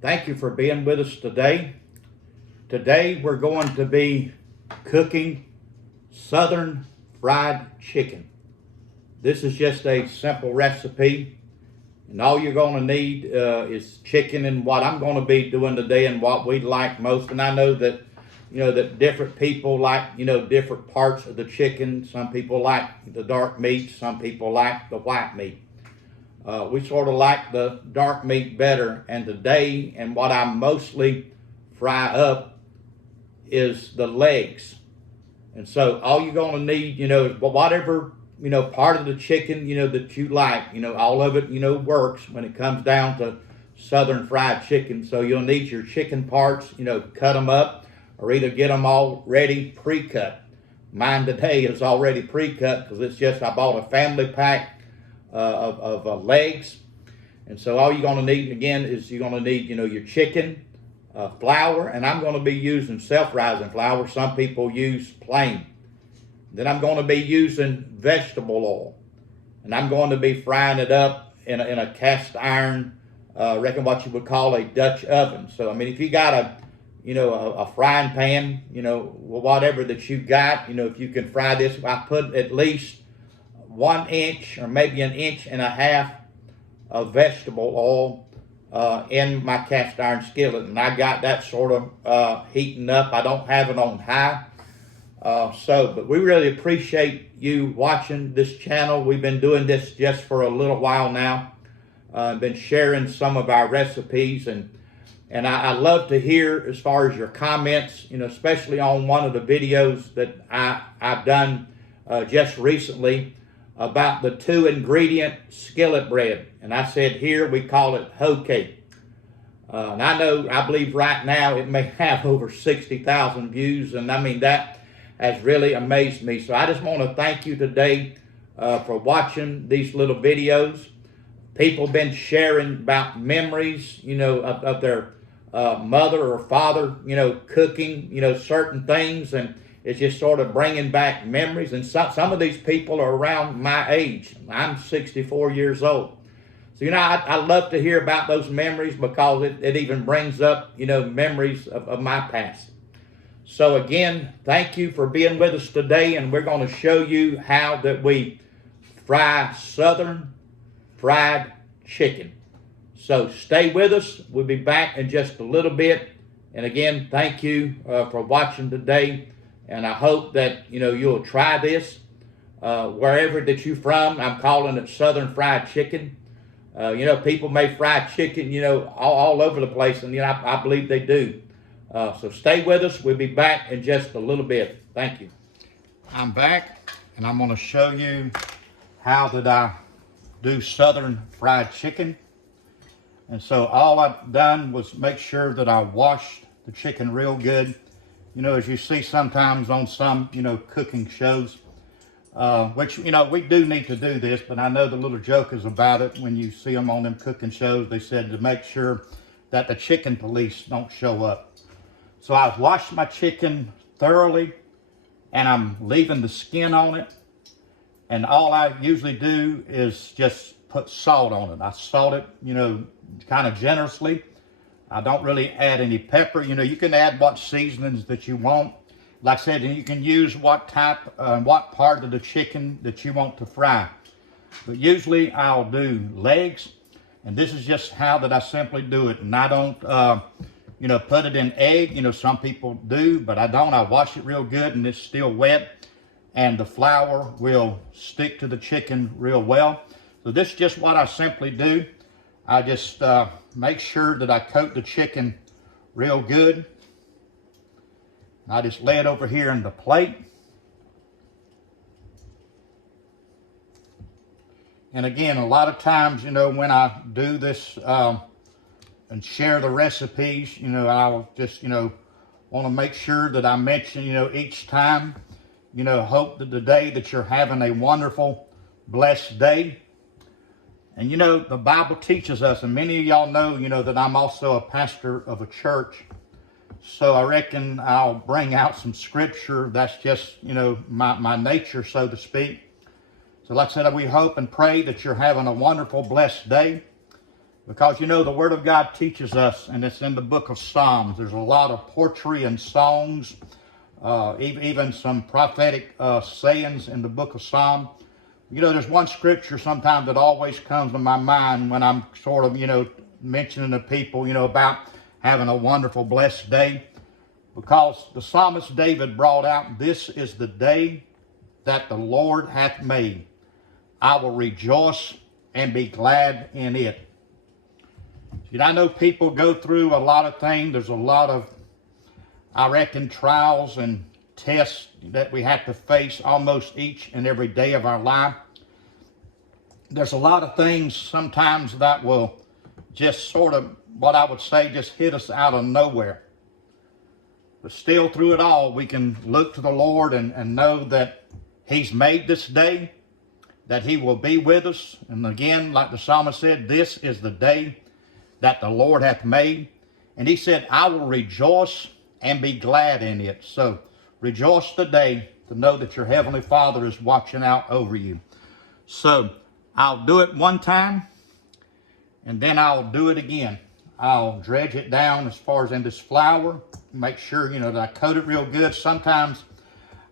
Thank you for being with us today. Today we're going to be cooking Southern fried chicken. This is just a simple recipe, and all you're going to need is chicken and what I'm going to be doing today and what we like most. And I know that that different people like different parts of the chicken. Some people like the dark meat, some people like the white meat. We sort of like the dark meat better, and today, and what I mostly fry up is the legs. And so all you're going to need, is whatever, part of the chicken, that you like, all of it, works when it comes down to Southern fried chicken. So you'll need your chicken parts, cut them up or either get them already pre-cut. Mine today is already pre-cut because I bought a family pack of legs. And so all you're going to need again is you're going to need your chicken, flour, and I'm going to be using self-rising flour. Some people use plain. Then I'm going to be using vegetable oil, and I'm going to be frying it up in a cast iron, reckon what you would call a Dutch oven. So I mean, if you got a frying pan, whatever that you got, if you can fry this, I put at least 1 inch or maybe 1.5 inches of vegetable oil in my cast iron skillet, and I got that sort of heating up. I don't have it on high, but we really appreciate you watching this channel. We've been doing this just for a little while now. Been sharing some of our recipes, and I love to hear as far as your comments, especially on one of the videos that I've done just recently about the 2-ingredient skillet bread. And I said here we call it hoe cake. And I believe right now it may have over 60,000 views. And I mean, that has really amazed me. So I just want to thank you today for watching these little videos. People have been sharing about memories, of their mother or father, cooking, certain things. And it's just sort of bringing back memories. And some of these people are around my age. I'm 64 years old. So, I love to hear about those memories because it even brings up, memories of my past. So again, thank you for being with us today. And we're going to show you how that we fry Southern fried chicken. So stay with us. We'll be back in just a little bit. And again, thank you for watching today. And I hope that, you'll try this wherever that you're from. I'm calling it Southern fried chicken. People may fry chicken, all over the place. And, I believe they do. So stay with us. We'll be back in just a little bit. Thank you. I'm back, and I'm going to show you how that I do Southern fried chicken. And so all I've done was make sure that I washed the chicken real good. As you see sometimes on some, cooking shows, which, we do need to do this, but I know the little joke is about it when you see them on them cooking shows. They said to make sure that the chicken police don't show up. So I've washed my chicken thoroughly, and I'm leaving the skin on it. And all I usually do is just put salt on it. I salt it, kind of generously. I don't really add any pepper. You can add what seasonings that you want. Like I said, you can use what part of the chicken that you want to fry. But usually I'll do legs, and this is just how that I simply do it. And I don't, put it in egg. Some people do, but I don't. I wash it real good, and it's still wet, and the flour will stick to the chicken real well. So this is just what I simply do. I just make sure that I coat the chicken real good. I just lay it over here in the plate. And again, a lot of times, when I do this and share the recipes, I'll just, want to make sure that I mention, each time, hope that the day that you're having a wonderful, blessed day. And the Bible teaches us, and many of y'all know, that I'm also a pastor of a church. So I reckon I'll bring out some scripture. That's just, my nature, so to speak. So like I said, we hope and pray that you're having a wonderful, blessed day. Because, you know, the Word of God teaches us, and it's in the book of Psalms. There's a lot of poetry and songs, even some prophetic sayings in the book of Psalms. You know, there's one scripture sometimes that always comes to my mind when I'm sort of, you know, mentioning to people, you know, about having a wonderful, blessed day. Because the psalmist David brought out, "This is the day that the Lord hath made. I will rejoice and be glad in it." You know, I know people go through a lot of things. There's a lot of, I reckon, trials and tests that we have to face almost each and every day of our life. There's a lot of things sometimes that will just sort of, what I would say, just hit us out of nowhere. But still, through it all, we can look to the Lord and know that He's made this day, that He will be with us. And again, like the psalmist said, this is the day that the Lord hath made. And he said, "I will rejoice and be glad in it." So rejoice today to know that your Heavenly Father is watching out over you. So I'll do it one time, and then I'll do it again. I'll dredge it down as far as in this flour. Make sure, you know, that I coat it real good. Sometimes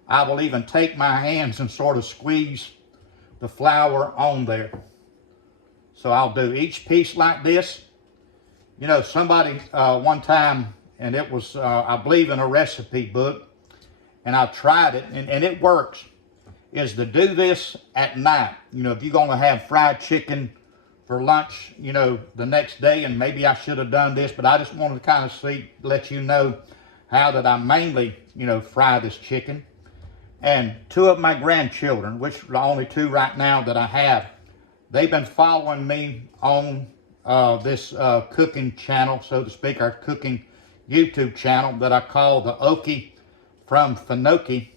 I will even take my hands and sort of squeeze the flour on there. So I'll do each piece like this. You know, somebody one time, and it was, I believe, in a recipe book, and I tried it, and it works, is to do this at night. You know, if you're going to have fried chicken for lunch, you know, the next day, and maybe I should have done this, but I just wanted to kind of let you know how that I mainly, you know, fry this chicken. And two of my grandchildren, which are the only two right now that I have, they've been following me on this cooking channel, so to speak, our cooking YouTube channel that I call the Okie from Finokie,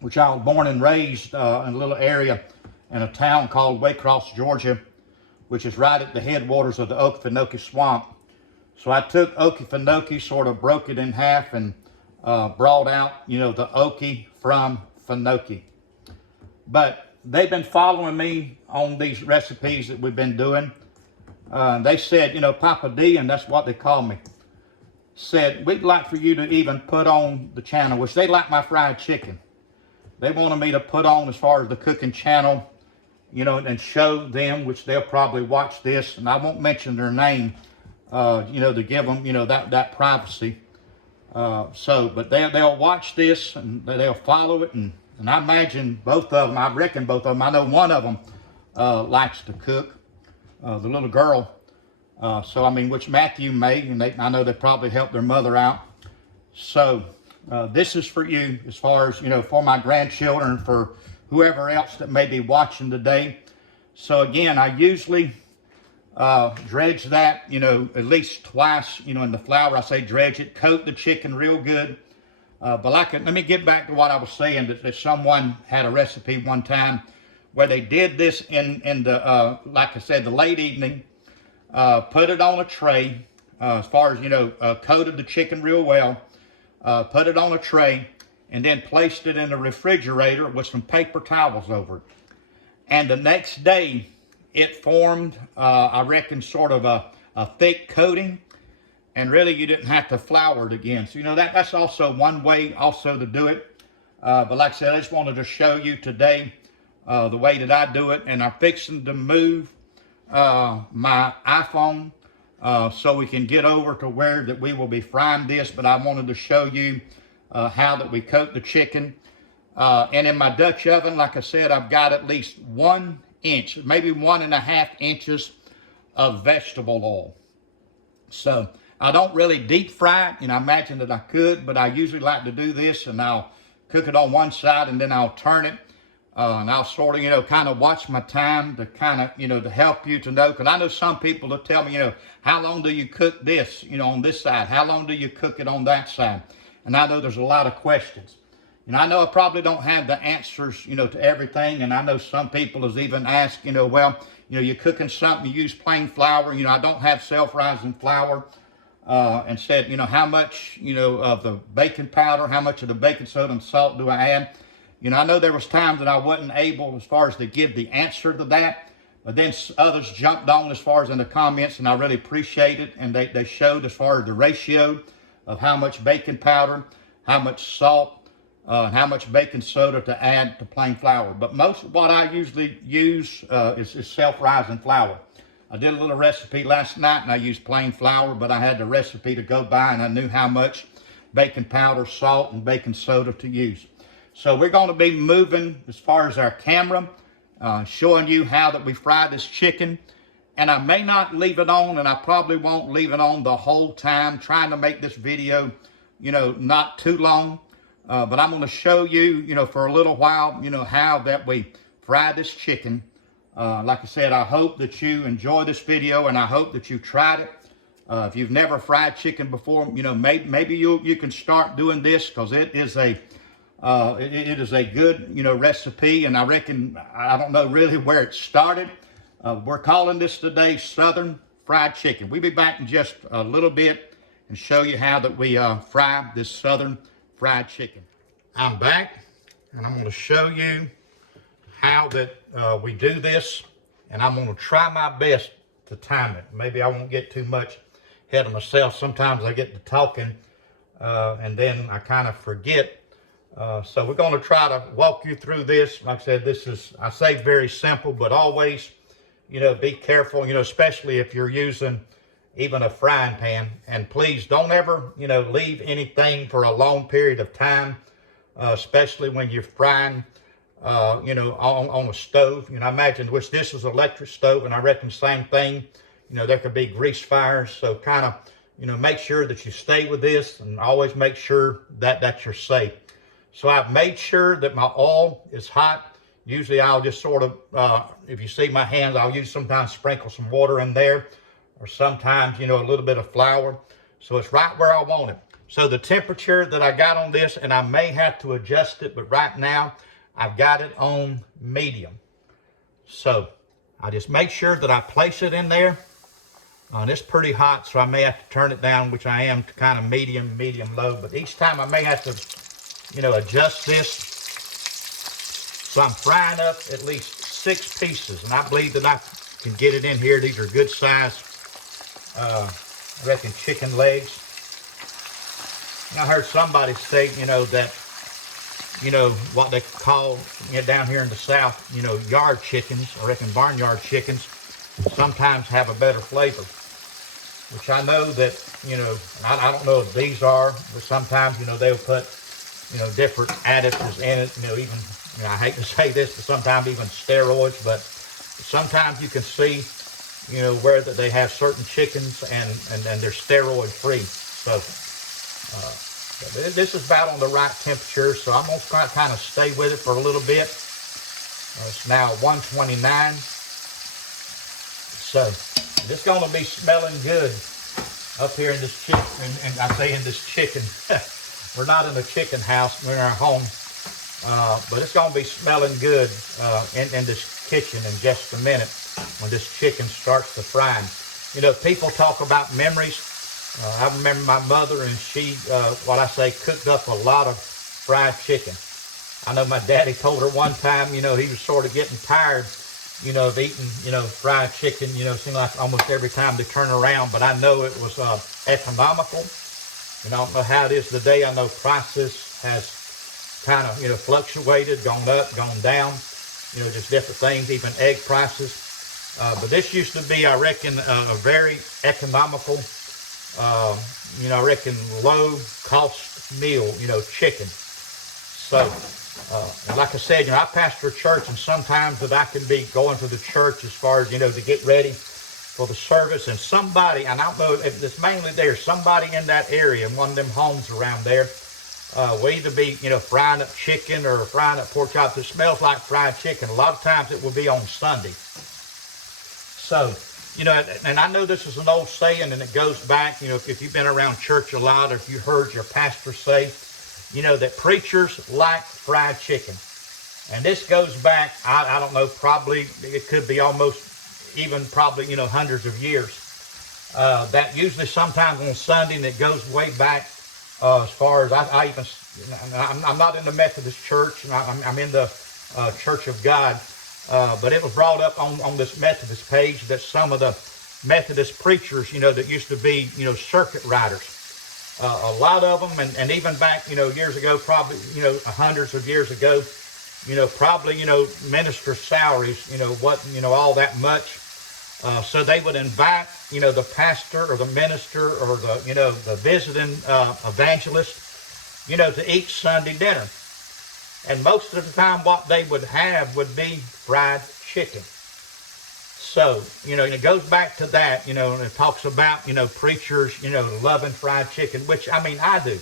which I was born and raised in a little area in a town called Waycross, Georgia, which is right at the headwaters of the Okefenokee Swamp. So I took Okefenokee, sort of broke it in half, and brought out, you know, the Okie from Finokie. But they've been following me on these recipes that we've been doing. They said, you know, Papa D, and that's what they call me, said, "We'd like for you to even put on the channel," which they like my fried chicken. They wanted me to put on as far as the cooking channel, you know, and show them, which they'll probably watch this, and I won't mention their name, you know, to give them, you know, that privacy. But they'll watch this, and they'll follow it, and I imagine both of them, I reckon both of them, I know one of them likes to cook, the little girl. So, I mean, which Matthew made, and I know they probably helped their mother out. So, this is for you as far as, you know, for my grandchildren, for whoever else that may be watching today. So, again, I usually dredge that, you know, at least twice, you know, in the flour. I say dredge it, coat the chicken real good. But let me get back to what I was saying, that someone had a recipe one time where they did this in the, like I said, the late evening, put it on a tray, as far as, you know, coated the chicken real well, put it on a tray, and then placed it in the refrigerator with some paper towels over it. And the next day, it formed, I reckon, sort of a thick coating, and really you didn't have to flour it again. So, you know, that's also one way also to do it. But like I said, I just wanted to show you today the way that I do it, and I'm fixing to move my iPhone so we can get over to where that we will be frying this, but I wanted to show you how that we coat the chicken. And in my Dutch oven, like I said, I've got at least 1 inch, maybe 1.5 inches of vegetable oil. So I don't really deep fry it, and I imagine that I could, but I usually like to do this, and I'll cook it on one side, and then I'll turn it. And I'll sort of, you know, kind of watch my time to kind of, you know, to help you to know. Because I know some people that tell me, you know, how long do you cook this, you know, on this side? How long do you cook it on that side? And I know there's a lot of questions. And I know I probably don't have the answers, you know, to everything. And I know some people has even asked, you know, well, you know, you're cooking something, you use plain flour. You know, I don't have self-rising flour. And said, you know, how much, you know, of the baking powder, how much of the baking soda and salt do I add? You know, I know there was times that I wasn't able, as far as to give the answer to that, But then others jumped on as far as in the comments, and I really appreciate it. And they showed as far as the ratio of how much baking powder, how much salt, and how much baking soda to add to plain flour. But most of what I usually use is self-rising flour. I did a little recipe last night and I used plain flour, but I had the recipe to go by and I knew how much baking powder, salt, and baking soda to use. So we're going to be moving as far as our camera, showing you how that we fry this chicken. And I may not leave it on, and I probably won't leave it on the whole time, trying to make this video, not too long. But I'm going to show you, for a little while, how that we fry this chicken. Like I said, I hope that you enjoy this video, and I hope that you've tried it. If you've never fried chicken before, maybe you can start doing this, because it is a good, recipe. And I reckon, I don't know really where it started. We're calling this today Southern Fried Chicken. We'll be back in just a little bit and show you how that we fry this Southern Fried Chicken. I'm back, and I'm going to show you how that we do this, and I'm going to try my best to time it. Maybe I won't get too much ahead of myself. Sometimes I get to talking and then I kind of forget. So we're going to try to walk you through this. Like I said, this is, I say very simple, but always, be careful, especially if you're using even a frying pan. And please don't ever, leave anything for a long period of time, especially when you're frying, on a stove. I imagine, which this is an electric stove, and I reckon same thing. There could be grease fires. So kind of, make sure that you stay with this, and always make sure that you're safe. So I've made sure that my oil is hot. Usually I'll just sort of, if you see my hands, I'll sometimes sprinkle some water in there, or sometimes, a little bit of flour. So it's right where I want it. So the temperature that I got on this, and I may have to adjust it, but right now I've got it on medium. So I just make sure that I place it in there. And it's pretty hot, so I may have to turn it down, which I am, to kind of medium low. But each time I may have to, adjust this. So I'm frying up at least 6 pieces, and I believe that I can get it in here. These are good size, I reckon, chicken legs. And I heard somebody say, that, what they call, down here in the South, yard chickens, I reckon barnyard chickens, sometimes have a better flavor. Which I know that, I don't know if these are, but sometimes, they'll put, different additives in it, even, I hate to say this, but sometimes even steroids, but sometimes you can see, where that they have certain chickens and they're steroid free. So this is about on the right temperature, so I'm going to kind of stay with it for a little bit. It's now 129. So it's going to be smelling good up here in this chicken, and I say in this chicken. We're not in a chicken house, we're in our home. But it's going to be smelling good in this kitchen in just a minute when this chicken starts to fry. People talk about memories. I remember my mother, and she, cooked up a lot of fried chicken. I know my daddy told her one time, he was sort of getting tired, of eating, fried chicken, seemed like almost every time they turn around. But I know it was economical. I don't know how it is today. I know prices has kind of, fluctuated, gone up, gone down, just different things, even egg prices. But this used to be, I reckon, a very economical, I reckon, low cost meal, chicken. So, like I said, I pastor a church, and sometimes that I can be going to the church as far as, to get ready for the service, and somebody, and I don't know if it's mainly there, somebody in that area, in one of them homes around there, will either be, frying up chicken or frying up pork chops. It smells like fried chicken. A lot of times it will be on Sunday. So, and I know this is an old saying, and it goes back, if you've been around church a lot, or if you heard your pastor say, that preachers like fried chicken. And this goes back, I don't know, probably, it could be almost even probably, hundreds of years. That usually sometimes on Sunday, and it goes way back as far as I'm not in the Methodist church, and I'm in the Church of God. but it was brought up on this Methodist page that some of the Methodist preachers, that used to be, circuit riders, a lot of them, and even back, years ago, probably, hundreds of years ago, probably, minister salaries, wasn't, all that much. So they would invite, the pastor or the minister or the visiting evangelist, to eat Sunday dinner. And most of the time what they would have would be fried chicken. So, and it goes back to that, and it talks about, preachers, loving fried chicken, which, I do.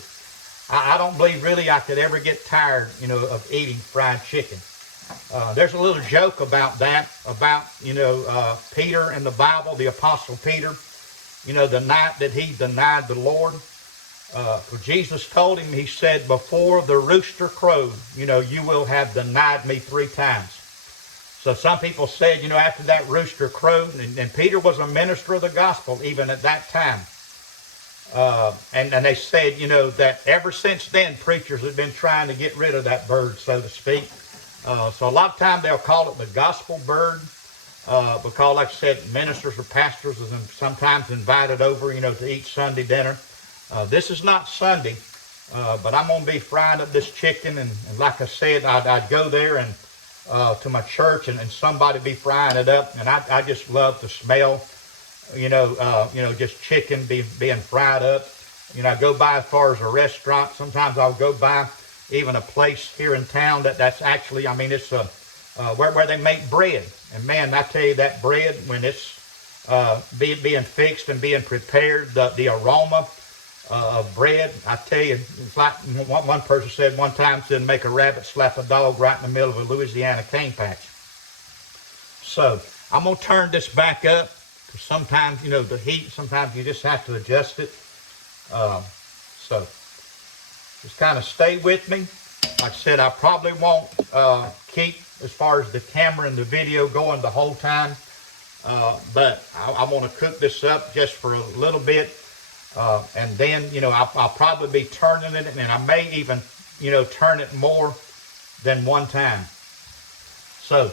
I don't believe really I could ever get tired, of eating fried chicken. There's a little joke about that, about, Peter in the Bible, the Apostle Peter, the night that he denied the Lord. For Jesus told him, he said, before the rooster crowed, you will have denied me 3 times. So some people said, after that rooster crowed, and Peter was a minister of the gospel even at that time. And they said, that ever since then, preachers have been trying to get rid of that bird, so to speak. So a lot of times they'll call it the gospel bird, because, like I said, ministers or pastors are sometimes invited over, to eat Sunday dinner. This is not Sunday, but I'm going to be frying up this chicken, and like I said, I'd go there and to my church, and somebody be frying it up, and I just love the smell, just chicken being fried up. I go by as far as a restaurant. Sometimes I'll go by even a place here in town that's actually, it's where they make bread. And man, I tell you, that bread, when it's being fixed and being prepared, the aroma of bread, I tell you, it's like one person said one time, said make a rabbit slap a dog right in the middle of a Louisiana cane patch. So I'm going to turn this back up, because sometimes, the heat, sometimes you just have to adjust it. So just kind of stay with me. Like I said, I probably won't keep as far as the camera and the video going the whole time, but I want to cook this up just for a little bit. And then, I'll probably be turning it, and I may even, turn it more than one time. So,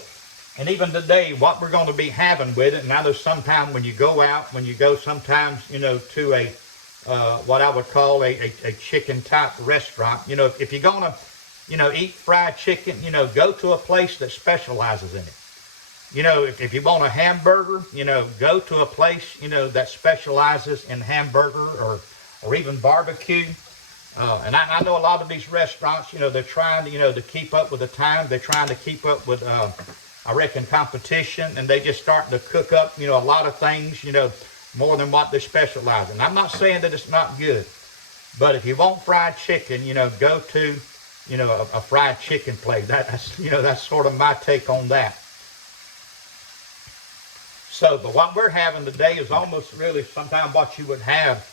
and even today, what we're going to be having with it, and I know sometimes when you go sometimes, to a, what I would call a chicken type restaurant, if you're going to, eat fried chicken, go to a place that specializes in it. If you want a hamburger, go to a place, that specializes in hamburger or even barbecue. And I know a lot of these restaurants, they're trying to, to keep up with the time. They're trying to keep up with, I reckon, competition. And they just starting to cook up, a lot of things, more than what they specialize in. I'm not saying that it's not good. But if you want fried chicken, go to, a fried chicken place. That's sort of my take on that. So, but what we're having today is almost really sometimes what you would have,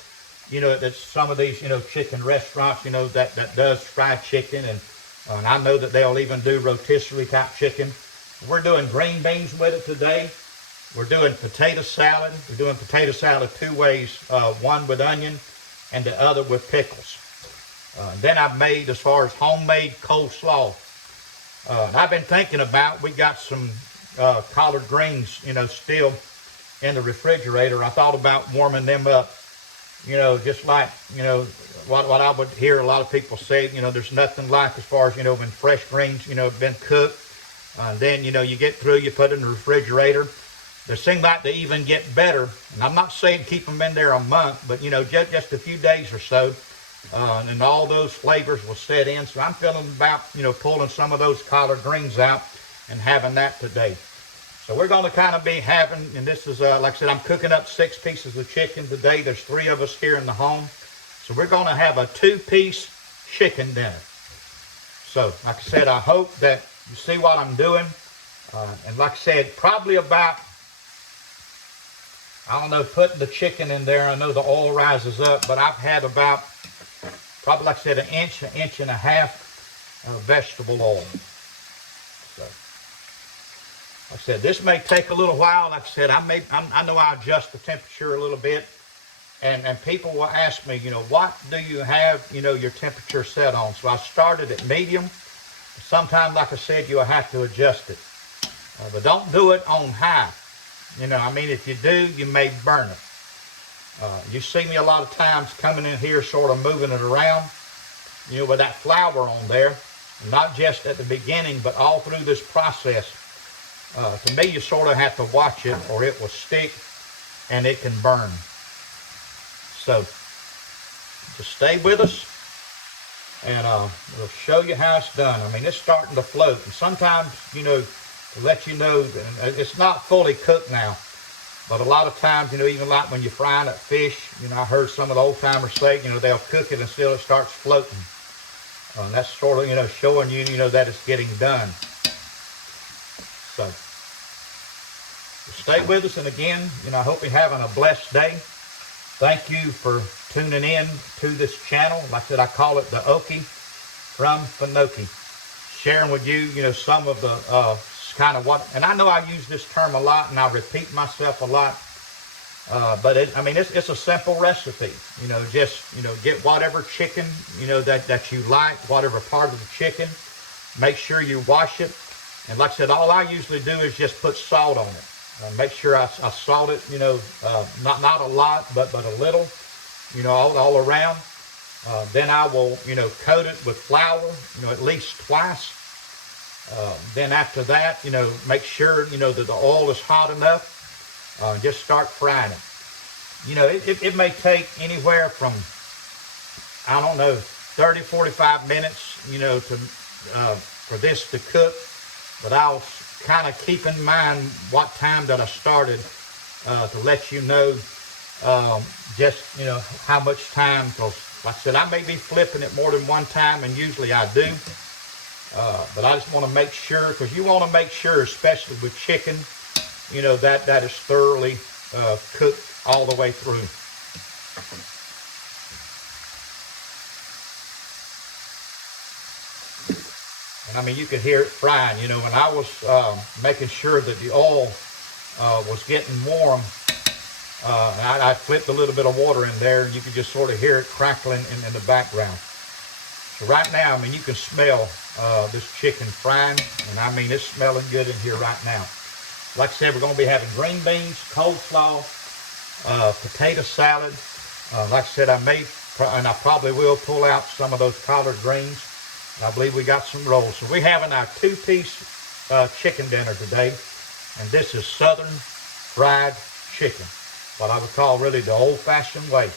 at some of these, chicken restaurants, that does fried chicken. And I know that they'll even do rotisserie type chicken. We're doing green beans with it today. We're doing potato salad. We're doing potato salad 2 ways, one with onion and the other with pickles. Then I've made, as far as homemade coleslaw. And I've been thinking about, we got some collard greens, still in the refrigerator. I thought about warming them up, just like, what I would hear a lot of people say, there's nothing like, as far as, when fresh greens, have been cooked. Then, you get through, you put it in the refrigerator. They seem like they even get better. And I'm not saying keep them in there a month, but, just a few days or so. And all those flavors will set in. So I'm feeling about, pulling some of those collard greens out and having that today. So we're going to kind of be having, and this is, like I said, I'm cooking up 6 pieces of chicken today. There's 3 of us here in the home. So we're going to have a 2-piece chicken dinner. So, like I said, I hope that you see what I'm doing. And like I said, probably about, I don't know, putting the chicken in there, I know the oil rises up, but I've had about, probably, like I said, an inch and a half of vegetable oil. So, like I said, this may take a little while. Like I said, I know I adjust the temperature a little bit, and people will ask me, what do you have, your temperature set on? So I started at medium. Sometimes, like I said, you'll have to adjust it. But don't do it on high. You know, I mean, if you do, you may burn it. You see me a lot of times coming in here sort of moving it around, you know, with that flour on there, not just at the beginning, but all through this process. To me, you sort of have to watch it or it will stick and it can burn. So just stay with us and we'll show you how it's done. I mean, it's starting to float. And sometimes, you know, to let you know, it's not fully cooked now. But a lot of times, you know, even like when you're frying that fish, you know, I heard some of the old timers say, you know, they'll cook it until it starts floating. And that's sort of, you know, showing you, you know, that it's getting done. So, stay with us. And again, you know, I hope you're having a blessed day. Thank you for tuning in to this channel. Like I said, I call it the Okie from Finoki. Sharing with you, you know, some of the kind of what, and I know I use this term a lot and I repeat myself a lot, but I mean, it's a simple recipe. You know, just, you know, get whatever chicken, you know, that you like, whatever part of the chicken. Make sure you wash it. And like I said, all I usually do is just put salt on it. Make sure I salt it, you know, not a lot, but a little, you know, all around. Then I will, you know, coat it with flour, you know, at least twice. Then after that, you know, make sure, you know, that the oil is hot enough. Just start frying it. You know, it may take anywhere from, I don't know, 30, 45 minutes, you know, to for this to cook. But I'll kind of keep in mind what time that I started to let you know just, you know, how much time. Because, like I said, I may be flipping it more than one time, and usually I do. But I just want to make sure, because you want to make sure, especially with chicken, you know, that is thoroughly cooked all the way through. And I mean, you could hear it frying. You know, when I was making sure that the oil was getting warm, I flipped a little bit of water in there, and you could just sort of hear it crackling in the background. So right now, I mean, you can smell this chicken frying, and I mean, it's smelling good in here right now. Like I said, we're going to be having green beans, coleslaw, potato salad. Like I said, and I probably will pull out some of those collard greens. I believe we got some rolls. So we're having our two-piece chicken dinner today, and this is Southern fried chicken, what I would call really the old-fashioned way.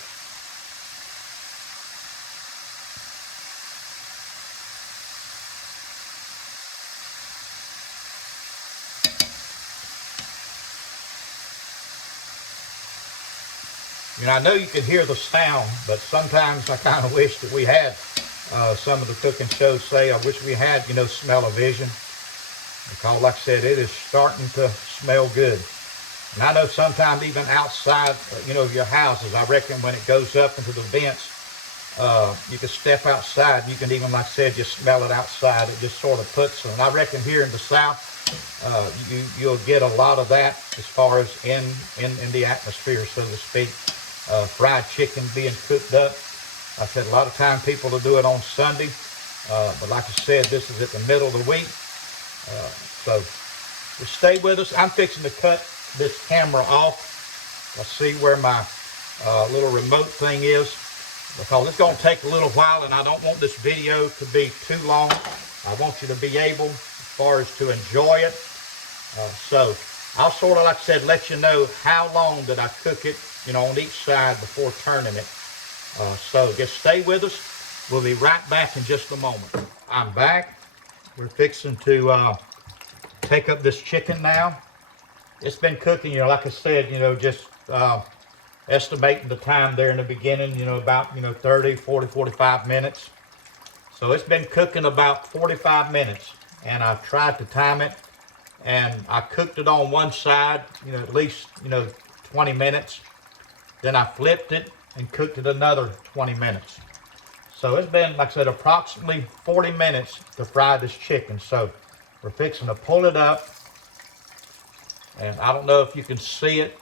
You know, I know you can hear the sound, but sometimes I kind of wish that we had some of the cooking shows say, I wish we had, you know, smell-o-vision. Because, like I said, it is starting to smell good. And I know sometimes even outside, you know, your houses, I reckon when it goes up into the vents, you can step outside. You can even, like I said, just smell it outside. It just sort of puts, and I reckon here in the South, you'll get a lot of that as far as in the atmosphere, so to speak. Fried chicken being cooked up. I said a lot of time people will do it on Sunday, but like I said, this is at the middle of the week. So just stay with us. I'm fixing to cut this camera off. Let's see where my little remote thing is, because it's going to take a little while, and I don't want this video to be too long. I want you to be able, as far as to enjoy it. So I'll sort of, like I said, let you know how long that I cook it, you know, on each side before turning it. So just stay with us. We'll be right back in just a moment. I'm back. We're fixing to take up this chicken now. It's been cooking, you know, like I said, you know, just estimating the time there in the beginning, you know, about, you know, 30, 40, 45 minutes. So it's been cooking about 45 minutes, and I've tried to time it, and I cooked it on one side, you know, at least, you know, 20 minutes. Then I flipped it and cooked it another 20 minutes. So it's been, like I said, approximately 40 minutes to fry this chicken. So we're fixing to pull it up. And I don't know if you can see it.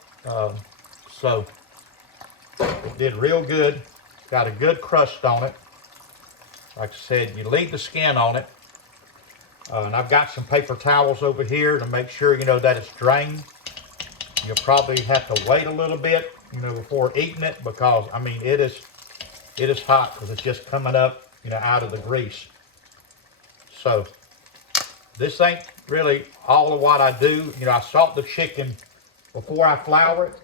So it did real good. It's got a good crust on it. Like I said, you leave the skin on it. And I've got some paper towels over here to make sure, that it's drained. You'll probably have to wait a little bit, before eating it because, I mean, it is hot because it's just coming up, out of the grease. So this ain't really all of what I do. I salt the chicken before I flour it.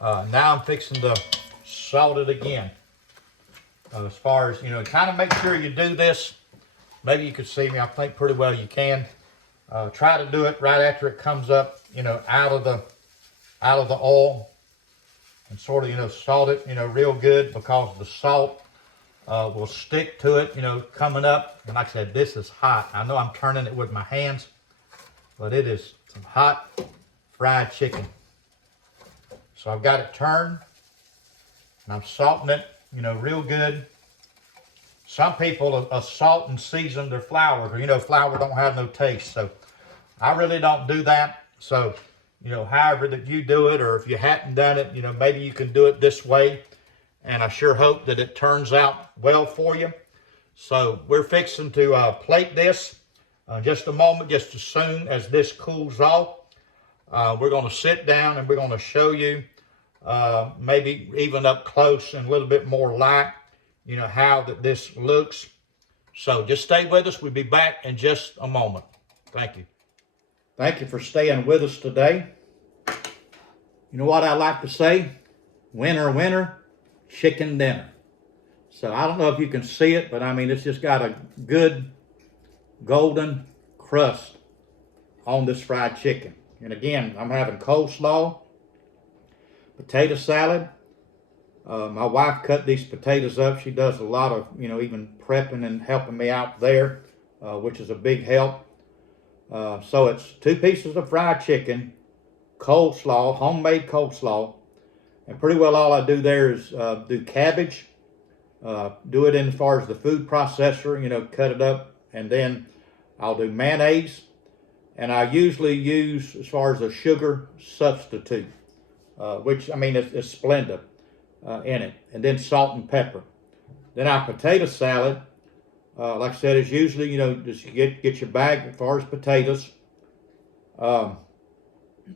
Now I'm fixing to salt it again. As far as, kind of make sure you do this. Maybe you could see me. I think pretty well you can. Try to do it right after it comes up, out of the oil. And sort of, salt it, real good because the salt will stick to it, coming up. And like I said, this is hot. I know I'm turning it with my hands, but it is some hot fried chicken. So I've got it turned, and I'm salting it, real good. Some people salt and season their flour, but flour don't have no taste. So I really don't do that. So, however that you do it, or if you hadn't done it, maybe you can do it this way. And I sure hope that it turns out well for you. So we're fixing to plate this just a moment, just as soon as this cools off. We're going to sit down and we're going to show you maybe even up close and a little bit more light, how that this looks. So just stay with us. We'll be back in just a moment. Thank you. Thank you for staying with us today. You know what I like to say? Winner, winner, chicken dinner. So I don't know if you can see it, but I mean, it's just got a good golden crust on this fried chicken. And again, I'm having coleslaw, potato salad. My wife cut these potatoes up. She does a lot of, even prepping and helping me out there, which is a big help. So it's 2 pieces of fried chicken, coleslaw, homemade coleslaw, and pretty well all I do there is do cabbage, do it in as far as the food processor, cut it up, and then I'll do mayonnaise, and I usually use as far as a sugar substitute, which I mean it's Splenda in it, and then salt and pepper. Then our potato salad. Like I said, it's usually, just get your bag as far as potatoes. Cut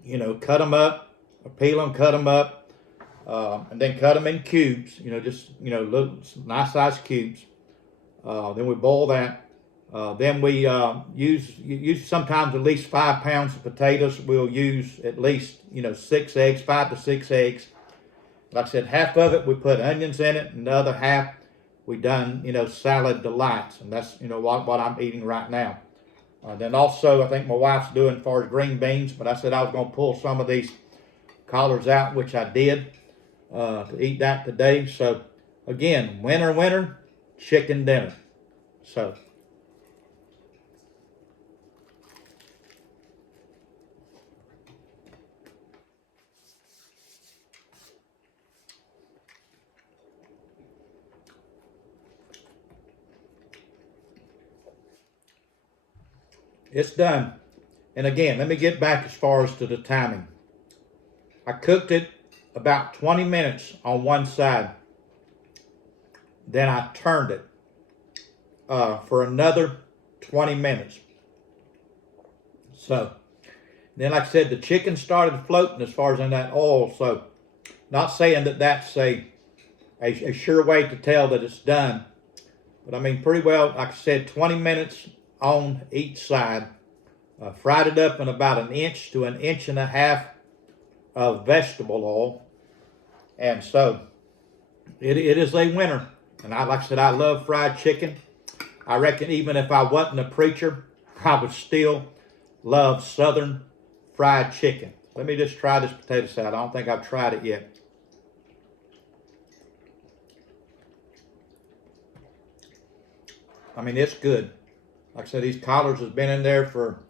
them up, peel them, cut them up, and then cut them in cubes, just, little nice sized cubes. Then we boil that. Then we use sometimes at least 5 pounds of potatoes. We'll use at least, 6 eggs, 5 to 6 eggs. Like I said, half of it we put onions in it, and the other half we done, salad delights, and that's, what I'm eating right now. Then also, I think my wife's doing as far as green beans, but I said I was going to pull some of these collards out, which I did, to eat that today. So, again, winner, winner, chicken dinner. So, it's done. And again, let me get back as far as to the timing. I cooked it about 20 minutes on one side. Then I turned it for another 20 minutes. So, then like I said, the chicken started floating as far as in that oil. So, not saying that that's a sure way to tell that it's done. But I mean, pretty well, like I said, 20 minutes on each side. Fried it up in about 1 inch to 1.5 inches of vegetable oil. And so it is a winner. And like I said, I love fried chicken. I reckon even if I wasn't a preacher, I would still love Southern fried chicken. Let me just try this potato salad. I don't think I've tried it yet. I mean, it's good. Like I said, these collards has been in there for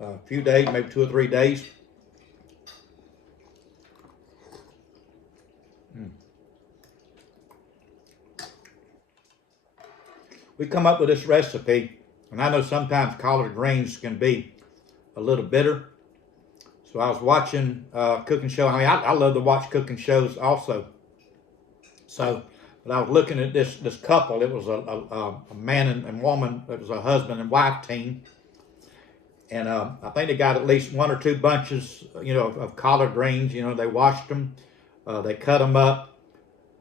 a few days, maybe 2 or 3 days. We come up with this recipe, and I know sometimes collard greens can be a little bitter. So I was watching a cooking show. I mean, I love to watch cooking shows also. So But I was looking at this couple. It was a man and woman. It was a husband and wife team. And I think they got at least 1 or 2 bunches, of collard greens. They washed them, they cut them up,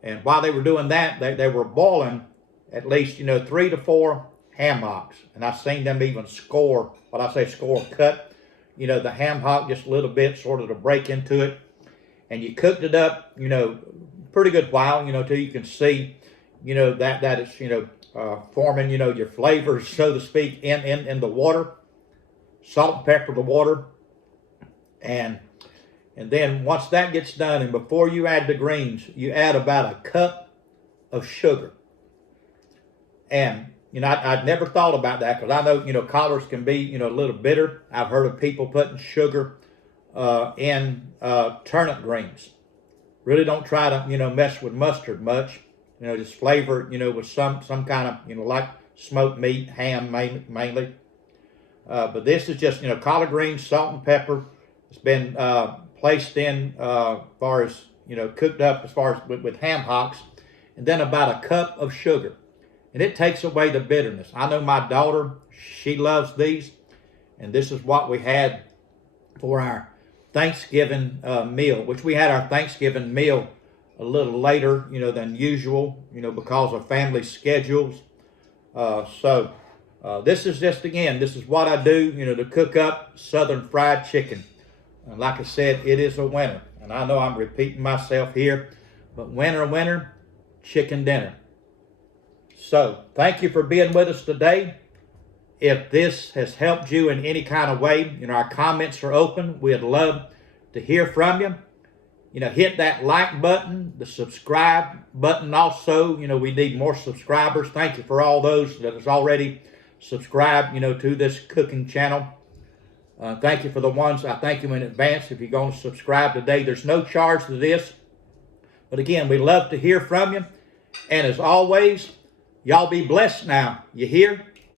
and while they were doing that, they were boiling at least 3 to 4 ham hocks. And I've seen them even score. What I say, score, cut, the ham hock just a little bit, sort of to break into it. And you cooked it up, pretty good while, till you can see, that it's forming, your flavors, so to speak, in the water. Salt and pepper the water, and then once that gets done, and before you add the greens, you add about a cup of sugar. And I'd never thought about that, because I know collards can be a little bitter. I've heard of people putting sugar in turnip greens. Really don't try to mess with mustard much. Just flavor it with some kind of like smoked meat, ham mainly. But this is just, collard greens, salt and pepper. It's been placed in as far as, cooked up as far as with ham hocks. And then about a cup of sugar. And it takes away the bitterness. I know my daughter, she loves these. And this is what we had for our Thanksgiving meal, which we had our Thanksgiving meal a little later, than usual, because of family schedules. This is just, again, this is what I do, to cook up Southern fried chicken. And like I said, it is a winner. And I know I'm repeating myself here, but winner, chicken dinner. So, thank you for being with us today. If this has helped you in any kind of way, our comments are open. We'd love to hear from you. Hit that like button, the subscribe button also. We need more subscribers. Thank you for all those that has already subscribe, to this cooking channel. Thank you for the ones. I thank you in advance if you're going to subscribe today. There's no charge to this. But again, we love to hear from you. And as always, y'all be blessed now. You hear?